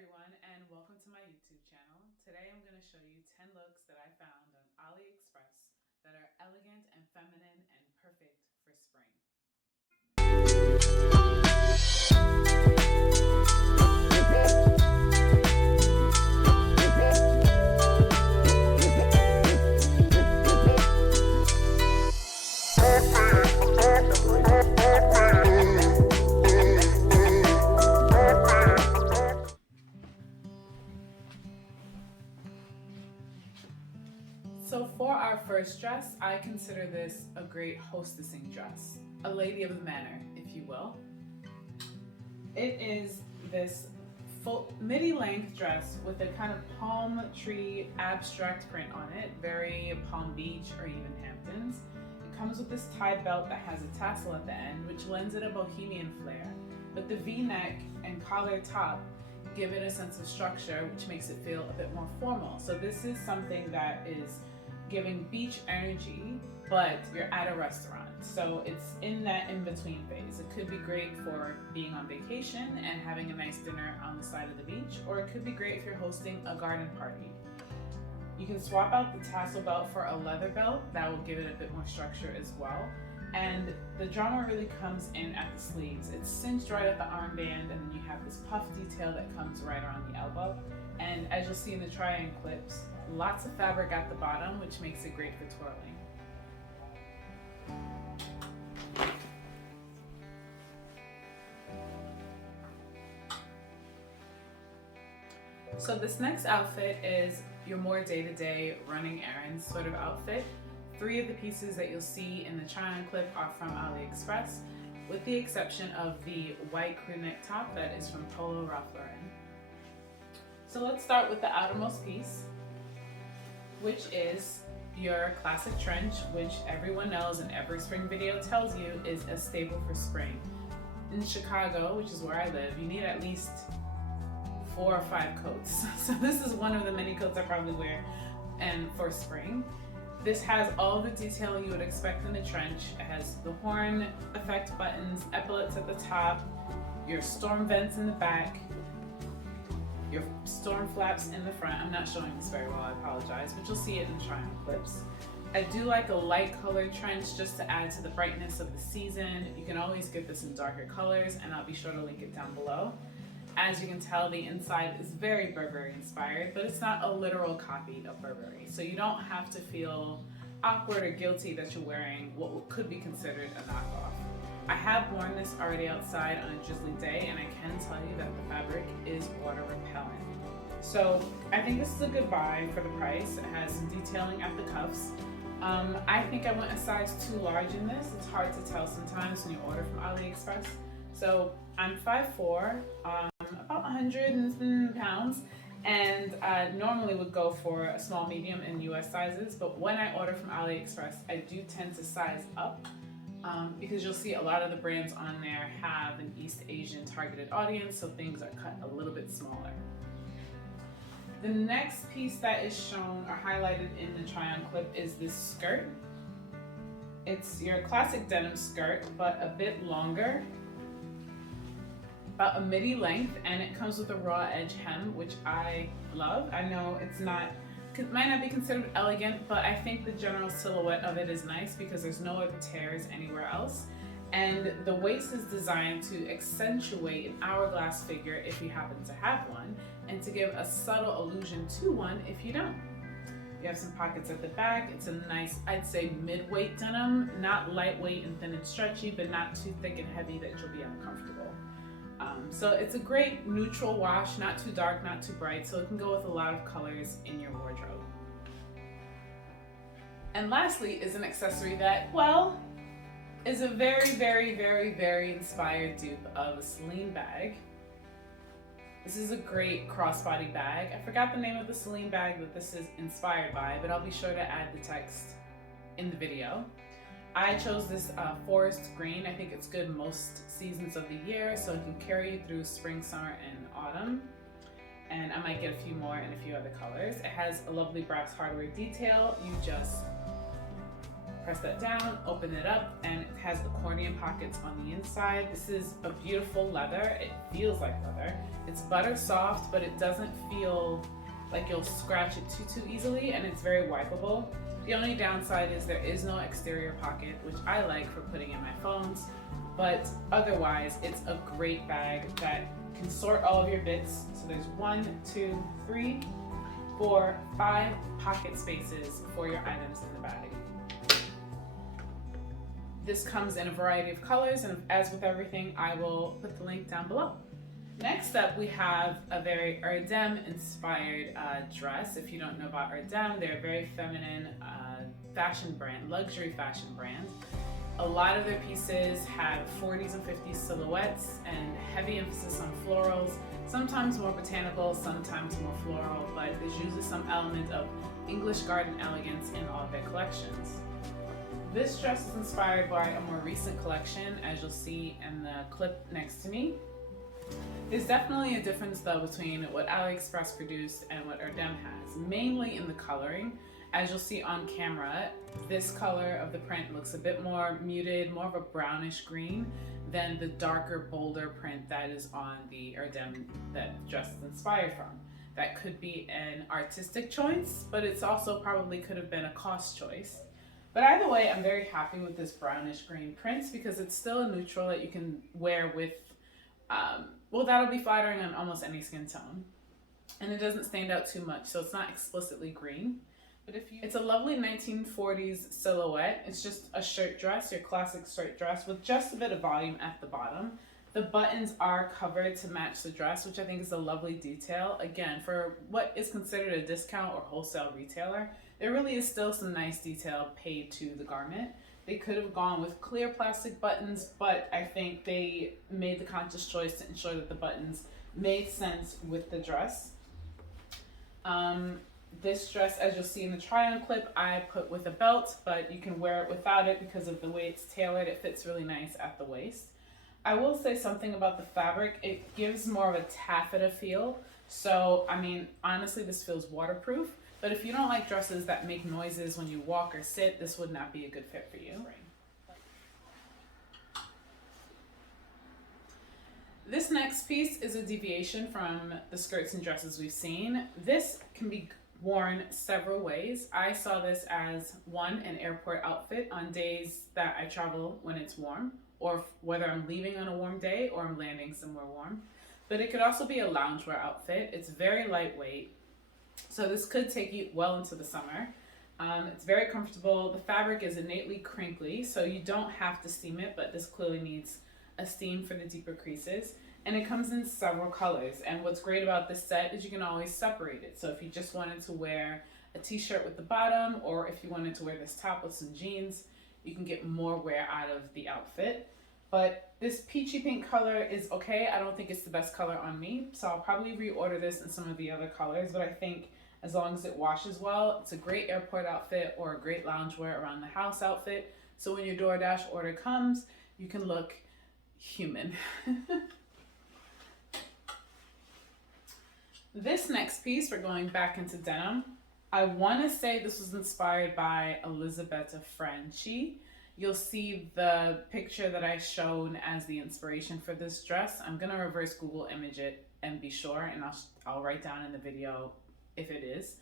everyone, and welcome to my YouTube channel. Today I'm going to show you 10 looks that I found on AliExpress that are elegant and feminine and perfect for spring. So for our first dress, I consider this a great hostessing dress, a lady of the manor, if you will. It is this full midi length dress with a kind of palm tree abstract print on it, very Palm Beach or even Hamptons. It comes with this tie belt that has a tassel at the end, which lends it a bohemian flair, but the V-neck and collar top give it a sense of structure, which makes it feel a bit more formal. So this is something that is giving beach energy, but you're at a restaurant. So it's in that in-between phase. It could be great for being on vacation and having a nice dinner on the side of the beach, or it could be great if you're hosting a garden party. You can swap out the tassel belt for a leather belt. That will give it a bit more structure as well. And the drama really comes in at the sleeves. It's cinched right at the armband, and then you have this puff detail that comes right around the elbow. And as you'll see in the try-on clips, lots of fabric at the bottom, which makes it great for twirling. So this next outfit is your more day-to-day running errands sort of outfit. 3 of the pieces that you'll see in the try-on clip are from AliExpress, with the exception of the white crew neck top that is from Polo Ralph Lauren. So let's start with the outermost piece, which is your classic trench, which everyone knows and every spring video tells you is a staple for spring. In Chicago, which is where I live, you need at least 4 or 5 coats. So this is one of the many coats I probably wear and for spring. This has all the detailing you would expect in the trench. It has the horn effect buttons, epaulets at the top, your storm vents in the back, your storm flaps in the front. I'm not showing this very well, I apologize, but you'll see it in the try-on clips. I do like a light colored trench just to add to the brightness of the season. You can always get this in darker colors, and I'll be sure to link it down below. As you can tell, the inside is very Burberry inspired, but it's not a literal copy of Burberry. So you don't have to feel awkward or guilty that you're wearing what could be considered a knockoff. I have worn this already outside on a drizzly day, and I can tell you that the fabric is water repellent. So I think this is a good buy for the price. It has some detailing at the cuffs. I think I went a size too large in this. It's hard to tell sometimes when you order from AliExpress. So I'm 5'4", about 100 pounds, and normally would go for a small medium in US sizes, but when I order from AliExpress, I do tend to size up because you'll see a lot of the brands on there have an East Asian targeted audience, so things are cut a little bit smaller. The next piece that is shown or highlighted in the try-on clip is this skirt. It's your classic denim skirt, but a bit longer, about a midi length, and it comes with a raw edge hem, which I love. I know it might not be considered elegant, but I think the general silhouette of it is nice because there's no other tears anywhere else. And the waist is designed to accentuate an hourglass figure if you happen to have one, and to give a subtle allusion to one if you don't. You have some pockets at the back. It's a nice, I'd say mid-weight denim, not lightweight and thin and stretchy, but not too thick and heavy that you'll be uncomfortable. So it's a great neutral wash, not too dark, not too bright, so it can go with a lot of colors in your wardrobe. And lastly is an accessory that, well, is a very, very, very, very inspired dupe of a Celine bag. This is a great crossbody bag. I forgot the name of the Celine bag that this is inspired by, but I'll be sure to add the text in the video. I chose this forest green. I think it's good most seasons of the year, so it can carry you through spring, summer, and autumn. And I might get a few more in a few other colors. It has a lovely brass hardware detail. You just press that down, open it up, and it has accordion pockets on the inside. This is a beautiful leather. It feels like leather. It's butter soft, but it doesn't feel like you'll scratch it too easily, and it's very wipeable. The only downside is there is no exterior pocket, which I like for putting in my phones, but otherwise it's a great bag that can sort all of your bits. So there's 1, 2, 3, 4, 5 pocket spaces for your items in the bag. This comes in a variety of colors, and as with everything, I will put the link down below. Next up, we have a very Erdem inspired dress. If you don't know about Erdem, they're a very feminine fashion brand, luxury fashion brand. A lot of their pieces have 40s and 50s silhouettes and heavy emphasis on florals, sometimes more botanical, sometimes more floral, but there's usually some element of English garden elegance in all of their collections. This dress is inspired by a more recent collection, as you'll see in the clip next to me. There's definitely a difference though between what AliExpress produced and what Erdem has, mainly in the coloring. As you'll see on camera, this color of the print looks a bit more muted, more of a brownish green than the darker, bolder print that is on the Erdem that dress is inspired from. That could be an artistic choice, but it's also probably could have been a cost choice. But either way, I'm very happy with this brownish green print because it's still a neutral that you can wear with, well, that'll be flattering on almost any skin tone. And it doesn't stand out too much, so it's not explicitly green. But it's a lovely 1940s silhouette. It's just a shirt dress, your classic shirt dress with just a bit of volume at the bottom. The buttons are covered to match the dress, which I think is a lovely detail. Again, for what is considered a discount or wholesale retailer, there really is still some nice detail paid to the garment. They could have gone with clear plastic buttons, but I think they made the conscious choice to ensure that the buttons made sense with the dress. This dress, as you'll see in the try-on clip, I put with a belt, but you can wear it without it because of the way it's tailored. It fits really nice at the waist. I will say something about the fabric. It gives more of a taffeta feel. So, I mean, honestly, this feels waterproof. But if you don't like dresses that make noises when you walk or sit, this would not be a good fit for you. This next piece is a deviation from the skirts and dresses we've seen. This can be worn several ways. I saw this as an airport outfit on days that I travel when it's warm, or whether I'm leaving on a warm day or I'm landing somewhere warm. But it could also be a loungewear outfit. It's very lightweight, so this could take you well into the summer. It's very comfortable. The fabric is innately crinkly, so you don't have to steam it, but this clearly needs a steam for the deeper creases. And it comes in several colors. And what's great about this set is you can always separate it. So if you just wanted to wear a t-shirt with the bottom, or if you wanted to wear this top with some jeans, you can get more wear out of the outfit. But this peachy pink color is okay. I don't think it's the best color on me, so I'll probably reorder this in some of the other colors, but I think as long as it washes well, it's a great airport outfit or a great loungewear around the house outfit. So when your DoorDash order comes, you can look human. This next piece, we're going back into denim. I want to say this was inspired by Elisabetta Franchi. You'll see the picture that I showed as the inspiration for this dress. I'm going to reverse Google image it and be sure, and I'll write down in the video if it is.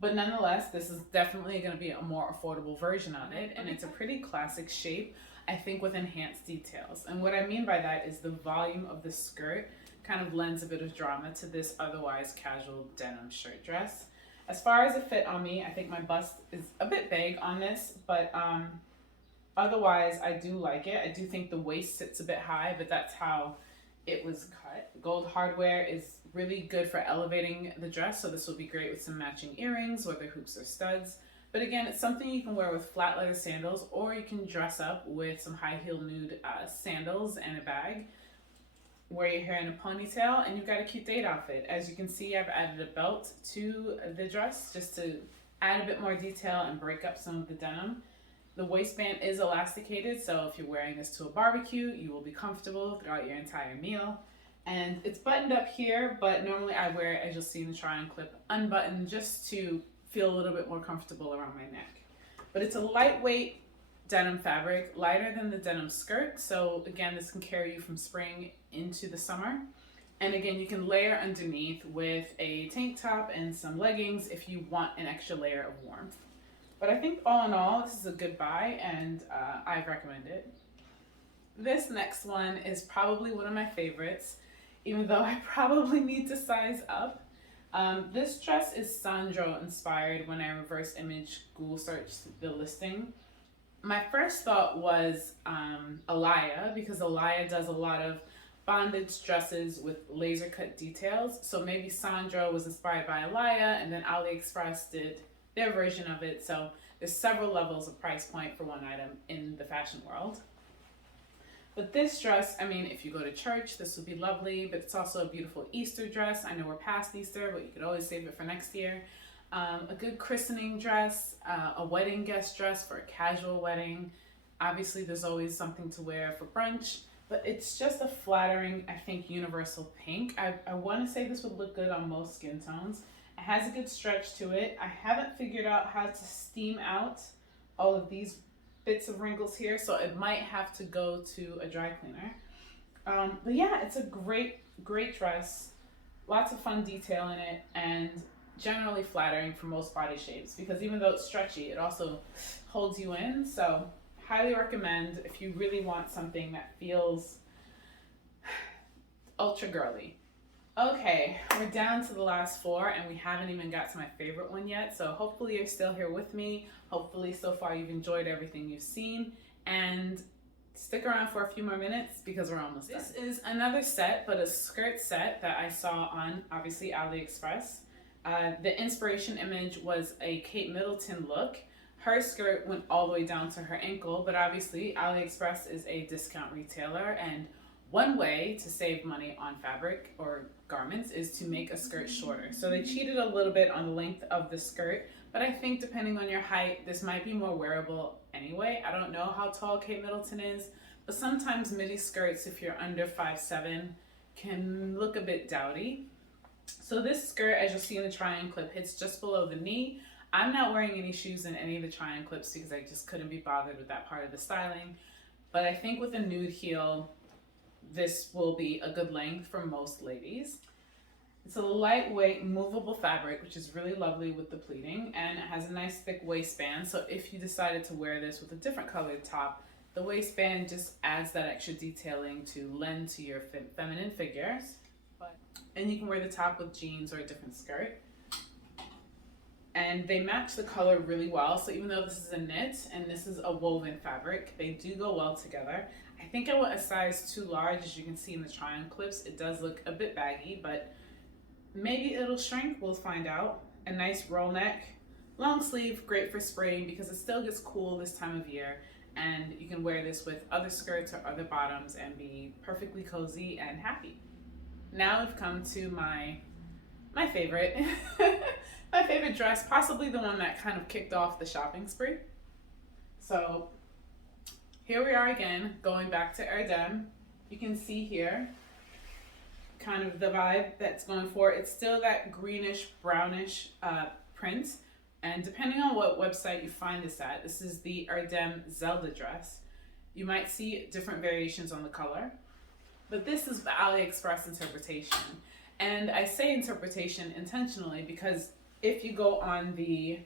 But nonetheless, this is definitely going to be a more affordable version of it, and it's a pretty classic shape, I think, with enhanced details. And what I mean by that is the volume of the skirt kind of lends a bit of drama to this otherwise casual denim shirt dress. As far as the fit on me, I think my bust is a bit big on this, but otherwise I do like it. I do think the waist sits a bit high, but that's how it was cut. Gold hardware is really good for elevating the dress, so this will be great with some matching earrings, whether hoops or studs. But again, it's something you can wear with flat leather sandals, or you can dress up with some high heel nude sandals and a bag. Wear your hair in a ponytail, and you've got a cute date outfit. As you can see, I've added a belt to the dress just to add a bit more detail and break up some of the denim. The waistband is elasticated, so if you're wearing this to a barbecue, you will be comfortable throughout your entire meal. And it's buttoned up here, but normally I wear it, as you'll see in the try-on clip, unbuttoned just to feel a little bit more comfortable around my neck. But it's a lightweight denim fabric, lighter than the denim skirt. So again, this can carry you from spring into the summer. And again, you can layer underneath with a tank top and some leggings if you want an extra layer of warmth. But I think all in all, this is a good buy, and I recommend it. This next one is probably one of my favorites, even though I probably need to size up. This dress is Sandro inspired when I reverse image Google searched the listing. My first thought was Alaya, because Alaya does a lot of bondage dresses with laser cut details. So maybe Sandro was inspired by Alaya, and then AliExpress did their version of it. So there's several levels of price point for one item in the fashion world. But this dress, I mean, if you go to church, this would be lovely, but it's also a beautiful Easter dress. I know we're past Easter, but you could always save it for next year. A good christening dress, a wedding guest dress for a casual wedding. Obviously, there's always something to wear for brunch, but it's just a flattering, I think, universal pink. I want to say this would look good on most skin tones. It has a good stretch to it. I haven't figured out how to steam out all of these bits of wrinkles here, so it might have to go to a dry cleaner. But yeah, it's a great dress. Lots of fun detail in it, and generally flattering for most body shapes, because even though it's stretchy, it also holds you in. So highly recommend if you really want something that feels ultra girly. Okay, we're down to the last four, and we haven't even got to my favorite one yet. So hopefully you're still here with me. Hopefully so far you've enjoyed everything you've seen, and stick around for a few more minutes because we're almost done. This is another set, but a skirt set that I saw on, obviously, AliExpress. The inspiration image was a Kate Middleton look. Her skirt went all the way down to her ankle, but obviously AliExpress is a discount retailer, and one way to save money on fabric or garments is to make a skirt shorter. So they cheated a little bit on the length of the skirt, but I think depending on your height, this might be more wearable anyway. I don't know how tall Kate Middleton is, but sometimes midi skirts, if you're under 5'7", can look a bit dowdy. So this skirt, as you'll see in the try-on clip, hits just below the knee. I'm not wearing any shoes in any of the try-on clips because I just couldn't be bothered with that part of the styling. But I think with a nude heel, this will be a good length for most ladies. It's a lightweight, movable fabric, which is really lovely with the pleating, and it has a nice thick waistband. So if you decided to wear this with a different colored top, the waistband just adds that extra detailing to lend to your feminine figures. And you can wear the top with jeans or a different skirt. And they match the color really well. So even though this is a knit and this is a woven fabric, they do go well together. I think I went a size too large. As you can see in the try-on clips, it does look a bit baggy, but maybe it'll shrink, we'll find out. A nice roll neck, long sleeve, great for spring because it still gets cool this time of year. And you can wear this with other skirts or other bottoms and be perfectly cozy and happy. Now we've come to my favorite, my favorite dress, possibly the one that kind of kicked off the shopping spree. So here we are again, going back to Erdem. You can see here kind of the vibe that's going for. It's still that greenish, brownish print. And depending on what website you find this at, this is the Erdem Zelda dress. You might see different variations on the color, but this is the AliExpress interpretation. And I say interpretation intentionally because if you go on the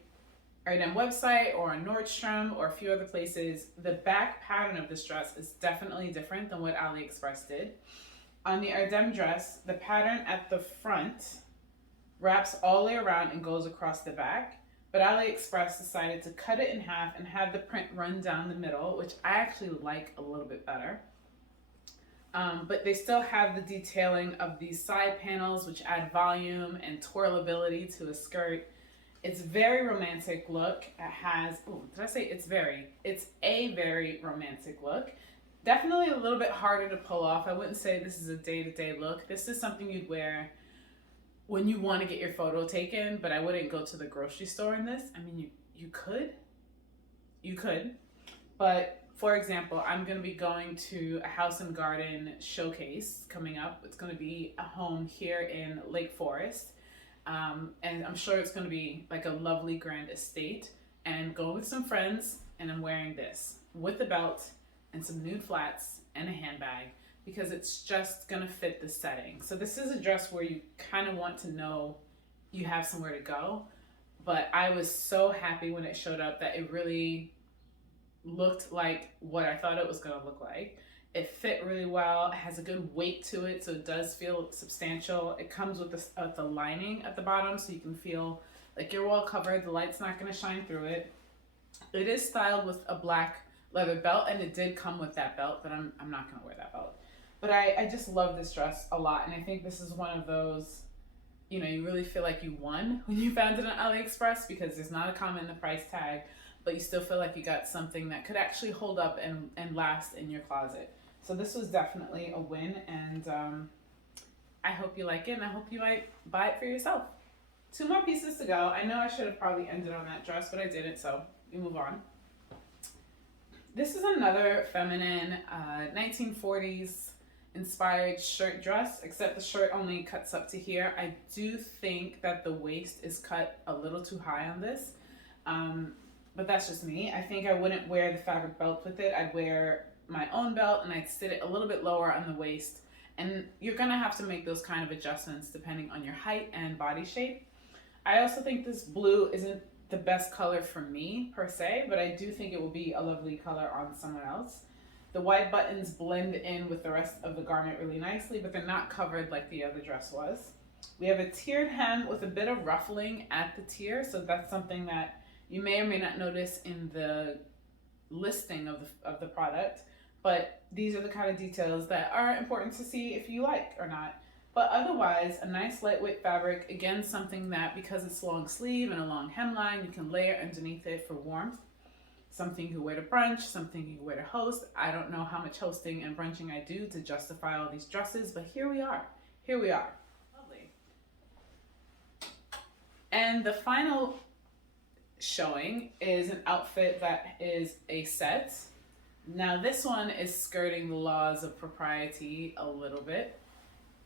Erdem website or on Nordstrom or a few other places, the back pattern of this dress is definitely different than what AliExpress did. On the Erdem dress, the pattern at the front wraps all the way around and goes across the back, but AliExpress decided to cut it in half and have the print run down the middle, which I actually like a little bit better. But they still have the detailing of these side panels, which add volume and twirlability to a skirt. It's very romantic look. It has, oh, did I say it's very? It's a very romantic look. Definitely a little bit harder to pull off. I wouldn't say this is a day-to-day look. This is something you'd wear when you want to get your photo taken, but I wouldn't go to the grocery store in this. I mean, you could, but for example, I'm going to be going to a house and garden showcase coming up. It's going to be a home here in Lake Forest. And I'm sure it's going to be like a lovely grand estate, and go with some friends, and I'm wearing this. with a belt and some nude flats and a handbag, because it's just gonna fit the setting. So this is a dress where you kind of want to know you have somewhere to go, but I was so happy when it showed up that it really looked like what I thought it was gonna look like. It fit really well. It has a good weight to it, so it does feel substantial. It comes with the lining at the bottom, so you can feel like you're well covered. The light's not gonna shine through it. It is styled with a black leather belt, and it did come with that belt, but I'm not gonna wear that belt. But I just love this dress a lot, and I think this is one of those, you know, you really feel like you won when you found it on AliExpress, because there's not a comma in the price tag, but you still feel like you got something that could actually hold up and last in your closet. So this was definitely a win, and I hope you like it, and I hope you might buy it for yourself. 2 more pieces to go. I know I should have probably ended on that dress, but I didn't, so we move on. This is another feminine 1940s inspired shirt dress, except the shirt only cuts up to here. I do think that the waist is cut a little too high on this, but that's just me. I think I wouldn't wear the fabric belt with it. I'd wear my own belt, and I'd sit it a little bit lower on the waist, and you're gonna have to make those kind of adjustments depending on your height and body shape. I also think this blue isn't the best color for me per se, but I do think it will be a lovely color on someone else. The white buttons blend in with the rest of the garment really nicely, but they're not covered like the other dress was. We have a tiered hem with a bit of ruffling at the tier, so that's something that you may or may not notice in the listing of the product, but these are the kind of details that are important to see if you like or not. But otherwise, a nice lightweight fabric, again, something that, because it's long sleeve and a long hemline, you can layer underneath it for warmth. Something you can wear to brunch, something you can wear to host. I don't know how much hosting and brunching I do to justify all these dresses, but here we are. Here we are. Lovely. And the final showing is an outfit that is a set. Now this one is skirting the laws of propriety a little bit.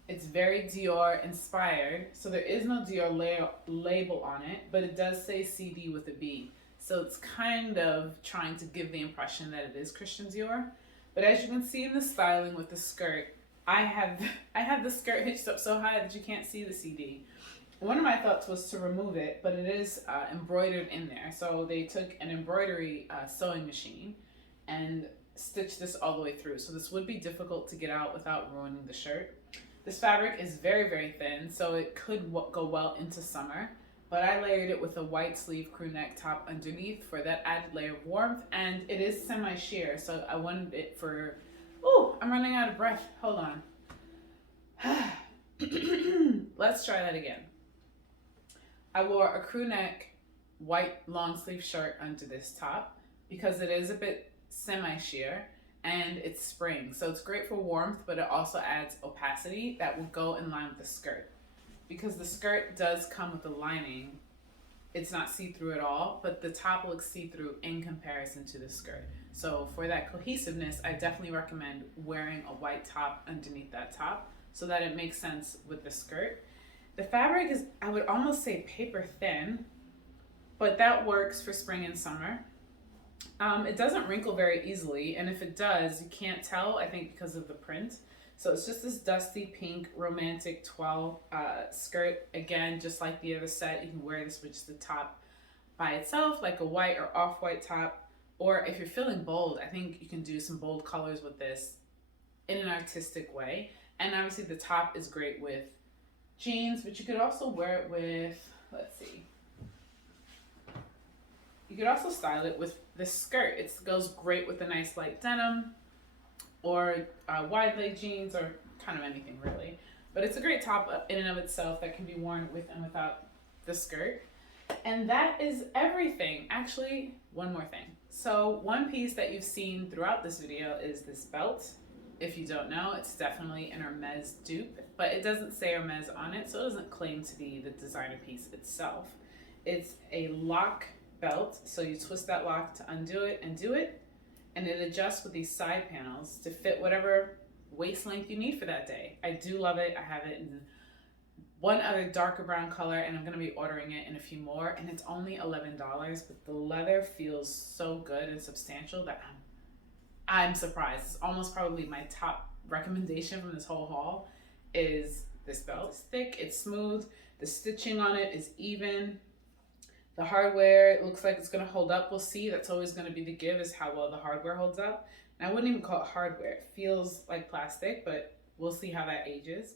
It's very Dior inspired, so there is no Dior label on it, but it does say CD with a B. So it's kind of trying to give the impression that it is Christian Dior. But as you can see in the styling with the skirt, I have the skirt hitched up so high that you can't see the CD. One of my thoughts was to remove it, but it is embroidered in there. So they took an embroidery sewing machine and stitched this all the way through. So this would be difficult to get out without ruining the shirt. This fabric is very, very thin, so it could go well into summer. But I layered it with a white sleeve crew neck top underneath for that added layer of warmth, and it is semi-sheer, so I wanted it for, oh, I'm running out of breath, hold on. Let's try that again. I wore a crew neck white long sleeve shirt under this top because it is a bit semi-sheer and it's spring, so it's great for warmth, but it also adds opacity that will go in line with the skirt. Because the skirt does come with a lining, it's not see-through at all, but the top looks see-through in comparison to the skirt. So for that cohesiveness, I definitely recommend wearing a white top underneath that top so that it makes sense with the skirt. The fabric is, I would almost say paper thin, but that works for spring and summer. It doesn't wrinkle very easily, and if it does, you can't tell, I think because of the print. So it's just this dusty pink romantic twill skirt. Again, just like the other set, you can wear this with just the top by itself, like a white or off-white top. Or if you're feeling bold, I think you can do some bold colors with this in an artistic way. And obviously the top is great with jeans, but you could also wear it with, let's see. You could also style it with this skirt. It goes great with a nice light denim, or wide leg jeans, or kind of anything really. But it's a great top in and of itself that can be worn with and without the skirt. And that is everything. Actually, one more thing. So one piece that you've seen throughout this video is this belt. If you don't know, it's definitely an Hermes dupe, but it doesn't say Hermes on it, so it doesn't claim to be the designer piece itself. It's a lock belt, so you twist that lock to undo it and do it, and it adjusts with these side panels to fit whatever waist length you need for that day. I do love it. I have it in one other darker brown color, and I'm going to be ordering it in a few more, and it's only $11, but the leather feels so good and substantial that I'm surprised. It's almost probably my top recommendation from this whole haul is this belt. It's thick, it's smooth, the stitching on it is even. The hardware, it looks like it's gonna hold up. We'll see. That's always gonna be the give, is how well the hardware holds up. And I wouldn't even call it hardware. It feels like plastic, but we'll see how that ages.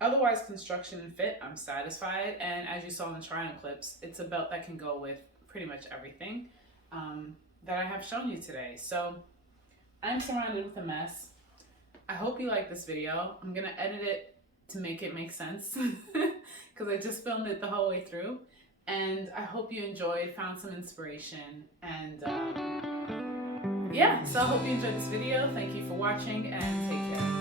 Otherwise, construction and fit, I'm satisfied. And as you saw in the try-on clips, it's a belt that can go with pretty much everything that I have shown you today. So I'm surrounded with a mess. I hope you like this video. I'm gonna edit it to make it make sense because I just filmed it the whole way through. And I hope you enjoyed, found some inspiration, and yeah, so I hope you enjoyed this video. Thank you for watching, and take care.